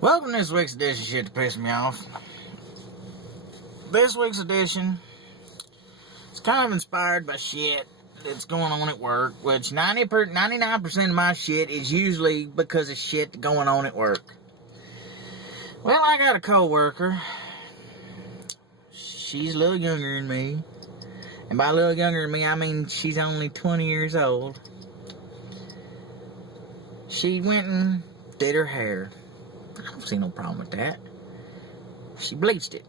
Welcome to this week's edition of Shit to Piss Me Off. This week's edition is kind of inspired by shit that's going on at work, which 99% of my shit is usually because of shit going on at work. Well, I got a co-worker. She's a little younger than me. And by a little younger than me, I mean she's only 20 years old. She went and did her hair. I don't see no problem with that. She bleached it.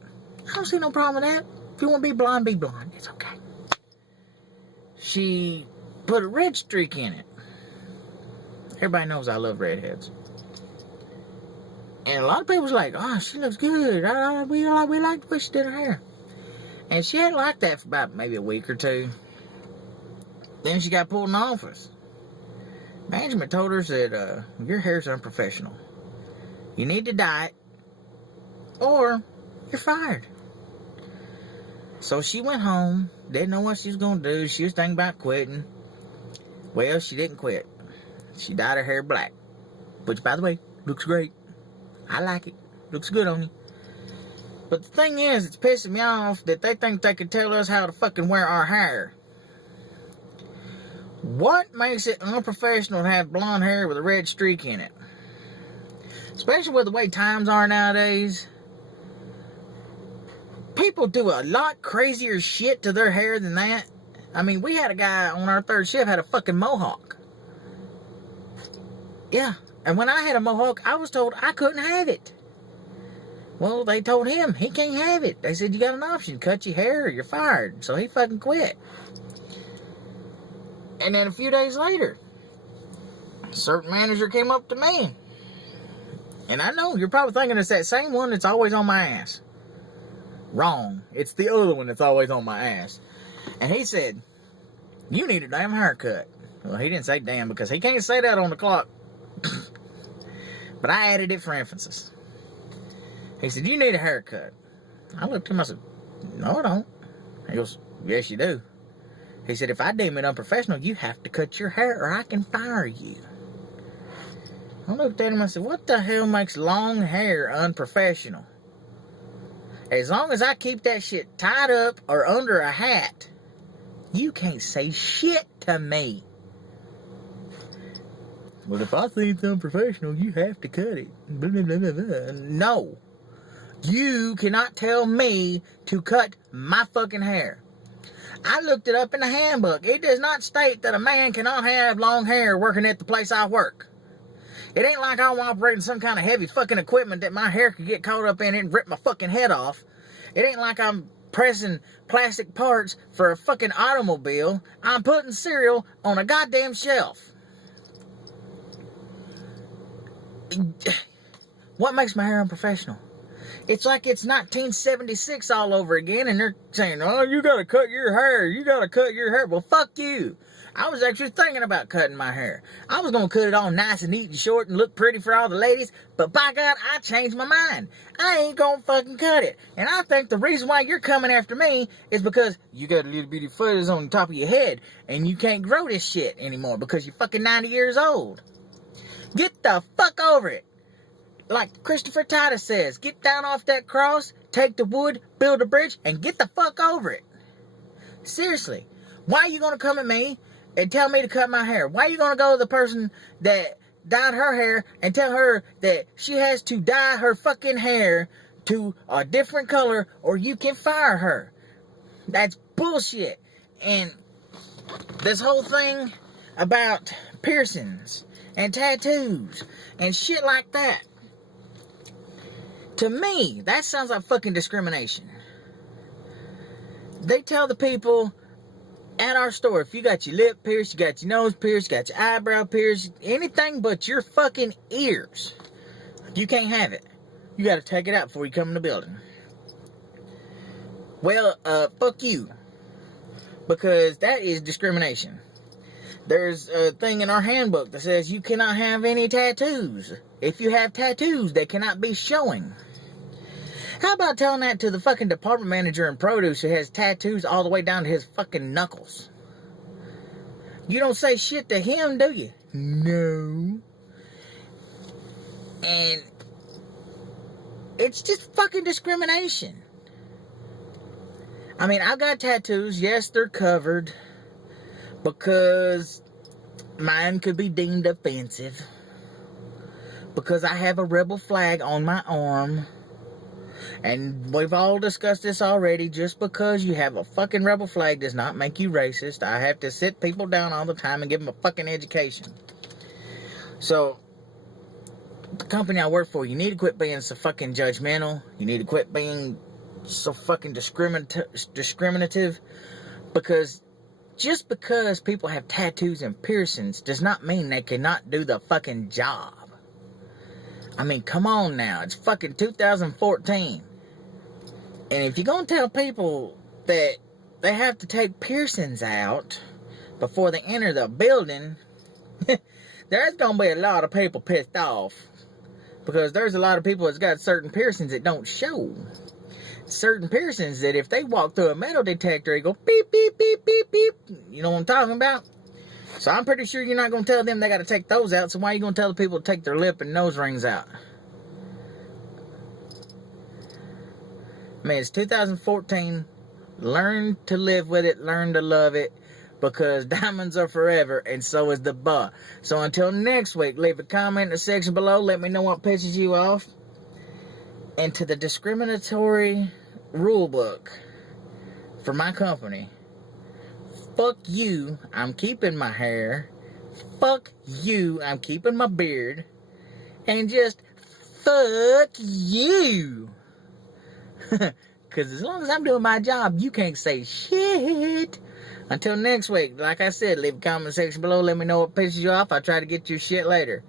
I don't see no problem with that. If you want to be blonde, be blonde. It's okay. She put a red streak in it. Everybody knows I love redheads. And a lot of people's like, oh, she looks good. We like the way she did her hair. And she hadn't liked that for about maybe a week or two. Then she got pulled in office. Management told her that your hair's unprofessional. You need to dye it, or you're fired. So she went home, didn't know what she was going to do. She was thinking about quitting. Well, she didn't quit. She dyed her hair black. Which, by the way, looks great. I like it. Looks good on you. But the thing is, it's pissing me off that they think they can tell us how to fucking wear our hair. What makes it unprofessional to have blonde hair with a red streak in it? Especially with the way times are nowadays. People do a lot crazier shit to their hair than that. I mean, we had a guy on our third shift had a fucking mohawk. Yeah, and when I had a mohawk, I was told I couldn't have it. Well, they told him he can't have it. They said, you got an option. Cut your hair or you're fired. So he fucking quit. And then a few days later, a certain manager came up to me. And I know, you're probably thinking it's that same one that's always on my ass. Wrong. It's the other one that's always on my ass. And he said, you need a damn haircut. Well, he didn't say damn because he can't say that on the clock. But I added it for emphasis. He said, you need a haircut. I looked at him, I said, no, I don't. He goes, yes, you do. He said, if I deem it unprofessional, you have to cut your hair or I can fire you. I looked at him, I said, what the hell makes long hair unprofessional? As long as I keep that shit tied up or under a hat, you can't say shit to me. Well, if I think it's unprofessional, you have to cut it. Blah, blah, blah, blah, blah. No. You cannot tell me to cut my fucking hair. I looked it up in the handbook. It does not state that a man cannot have long hair working at the place I work. It ain't like I'm operating some kind of heavy fucking equipment that my hair could get caught up in it and rip my fucking head off. It ain't like I'm pressing plastic parts for a fucking automobile. I'm putting cereal on a goddamn shelf. What makes my hair unprofessional? It's like it's 1976 all over again, and they're saying, oh, you gotta cut your hair. You gotta cut your hair. Well, fuck you. I was actually thinking about cutting my hair. I was going to cut it all nice and neat and short and look pretty for all the ladies, but by God, I changed my mind. I ain't going to fucking cut it. And I think the reason why you're coming after me is because you got a little bitty feathers on the top of your head and you can't grow this shit anymore because you're fucking 90 years old. Get the fuck over it. Like Christopher Titus says, get down off that cross, take the wood, build a bridge, and get the fuck over it. Seriously, why are you going to come at me and tell me to cut my hair? Why are you going to go to the person that dyed her hair and tell her that she has to dye her fucking hair to a different color or you can fire her? That's bullshit. And this whole thing about piercings and tattoos and shit like that, to me, that sounds like fucking discrimination. They tell the people at our store, if you got your lip pierced, you got your nose pierced, you got your eyebrow pierced, anything but your fucking ears, you can't have it. You got to take it out before you come in the building. Well, fuck you. Because that is discrimination. There's a thing in our handbook that says you cannot have any tattoos. If you have tattoos, they cannot be showing. How about telling that to the fucking department manager in produce who has tattoos all the way down to his fucking knuckles? You don't say shit to him, do you? No. And It's just fucking discrimination. I mean, I got tattoos. Yes, they're covered because mine could be deemed offensive. Because I have a rebel flag on my arm. And we've all discussed this already. Just because you have a fucking rebel flag does not make you racist. I have to sit people down all the time and give them a fucking education. So, the company I work for, you need to quit being so fucking judgmental. You need to quit being so fucking discriminative. Because just because people have tattoos and piercings does not mean they cannot do the fucking job. I mean, come on now. It's fucking 2014. And if you're going to tell people that they have to take piercings out before they enter the building, there's going to be a lot of people pissed off. Because there's a lot of people that's got certain piercings that don't show. Certain piercings that if they walk through a metal detector, they go beep, beep, beep, beep, beep. You know what I'm talking about? So I'm pretty sure you're not going to tell them they got to take those out. So why are you going to tell the people to take their lip and nose rings out? I mean, it's 2014. Learn to live with it. Learn to love it. Because diamonds are forever, and so is the bar. So until next week, leave a comment in the section below. Let me know what pisses you off. And to the discriminatory rule book for my company. Fuck you, I'm keeping my hair. Fuck you, I'm keeping my beard. And just fuck you. Because as long as I'm doing my job, you can't say shit. Until next week, like I said, leave a comment section below. Let me know what pisses you off. I'll try to get your shit later.